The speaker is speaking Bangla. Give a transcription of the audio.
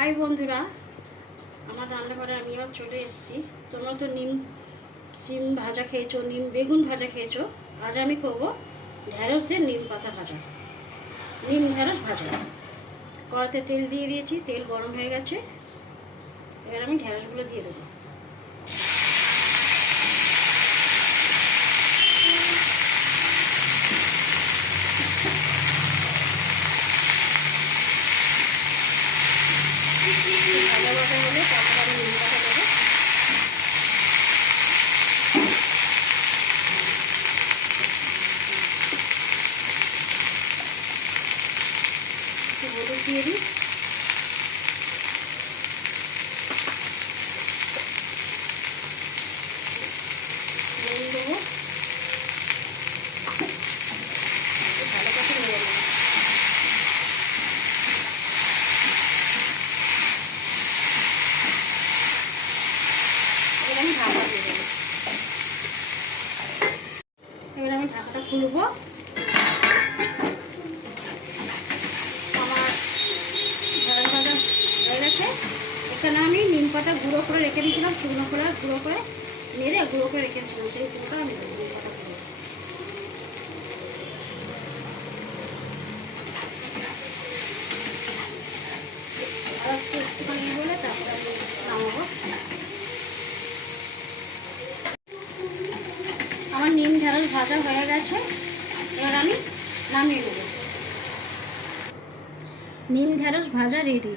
হাই বন্ধুরা, আমার রান্নাঘরে আমি আবার চলে এসেছি। তোমরা তো সিম ভাজা খেয়েছো, বেগুন ভাজা খেয়েছো। আজ আমি করবো ঢ্যাঁড়স দিয়ে নিম পাতা ভাজা, ঢ্যাঁড়স ভাজা। কড়াতে তেল দিয়ে দিয়েছি, তেল গরম হয়ে গেছে। এবার আমি ঢ্যাঁড়সগুলো দিয়ে দেবো। ভাজা ভাজা হলে তারপরে আমি নিম পাতা দেবো। একটু হলুদ দিয়ে দিই, নুন দেবো, ভালো করে নেড়ে নেবো। এবার আমি ঢাকা দিয়ে দেবো। এবার আমি ঢাকাটা খুলবো। আমার ঢ্যাঁড়স ভাজা হয়ে গেছে। এখানে আমি নিম পাতা গুঁড়ো করে রেখে দিয়েছিলাম, শুকনো করে গুঁড়ো করে নেড়ে গুঁড়ো করে রেখে দিয়েছিলাম, সেই গুঁড়োটা আমি নিম পাতা গুঁড়ো আর একটুখানি বলে তারপরে আমি নামাবো। আমার নিম ঢ্যাঁড়স ভাজা হয়ে গেছে, এবার আমি নামিয়ে নেব। নিম ঢ্যাঁড়স ভাজা রেডি।